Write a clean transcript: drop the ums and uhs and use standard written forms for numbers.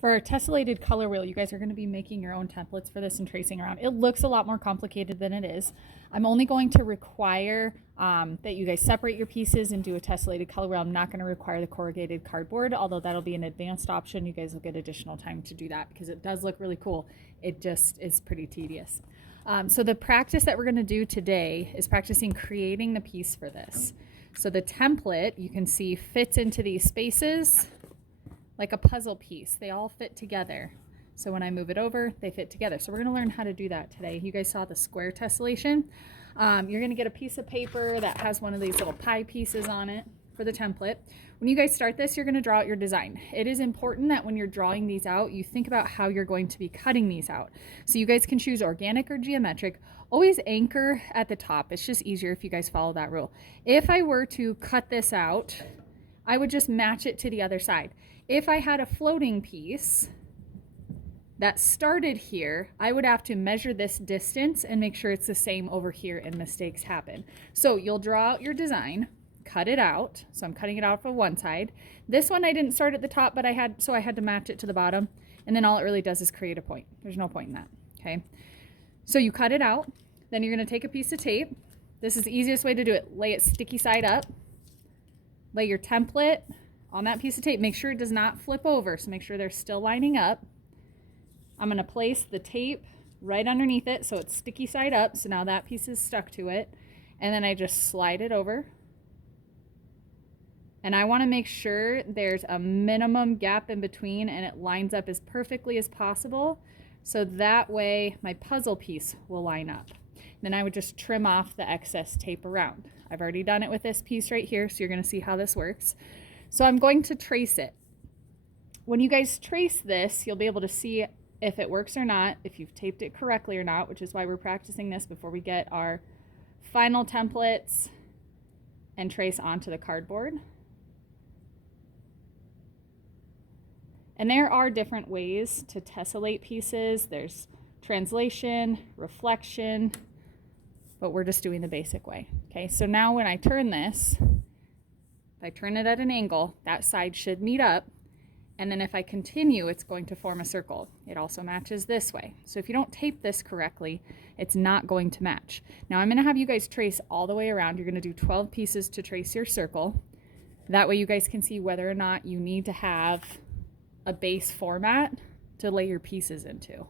For our tessellated color wheel, you guys are going to be making your own templates for this and tracing around. It looks a lot more complicated than it is. I'm only going to require that you guys separate your pieces and do a tessellated color wheel. I'm not going to require the corrugated cardboard, although that'll be an advanced option. You guys will get additional time to do that because it does look really cool. It just is pretty tedious. So the practice that we're going to do today is practicing creating the piece for this. So the template, you can see, fits into these spaces like a puzzle piece. They all fit together. So when I move it over, they fit together. So we're gonna learn how to do that today. You guys saw the square tessellation. You're gonna get a piece of paper that has one of these little pie pieces on it for the template. When you guys start this, you're gonna draw out your design. It is important that when you're drawing these out, you think about how you're going to be cutting these out. So you guys can choose organic or geometric. Always anchor at the top. It's just easier if you guys follow that rule. If I were to cut this out, I would just match it to the other side. If I had a floating piece that started here, I would have to measure this distance and make sure it's the same over here, and mistakes happen. So you'll draw out your design, cut it out. So I'm cutting it out for one side. This one I didn't start at the top, but I had to match it to the bottom. And then all it really does is create a point. There's no point in that, okay? So you cut it out, then you're gonna take a piece of tape. This is the easiest way to do it. Lay it sticky side up, lay your template on that piece of tape. Make sure it does not flip over, so make sure they're still lining up. I'm gonna place the tape right underneath it so it's sticky side up, so now that piece is stuck to it. And then I just slide it over. And I wanna make sure there's a minimum gap in between and it lines up as perfectly as possible, so that way my puzzle piece will line up. Then I would just trim off the excess tape around. I've already done it with this piece right here, so you're gonna see how this works. So I'm going to trace it. When you guys trace this, you'll be able to see if it works or not, if you've taped it correctly or not, which is why we're practicing this before we get our final templates and trace onto the cardboard. And there are different ways to tessellate pieces. There's translation, reflection, but we're just doing the basic way. Okay, so now when I turn this, if I turn it at an angle, that side should meet up. And then if I continue, it's going to form a circle. It also matches this way. So if you don't tape this correctly, it's not going to match. Now I'm gonna have you guys trace all the way around. You're gonna do 12 pieces to trace your circle. That way you guys can see whether or not you need to have a base format to lay your pieces into.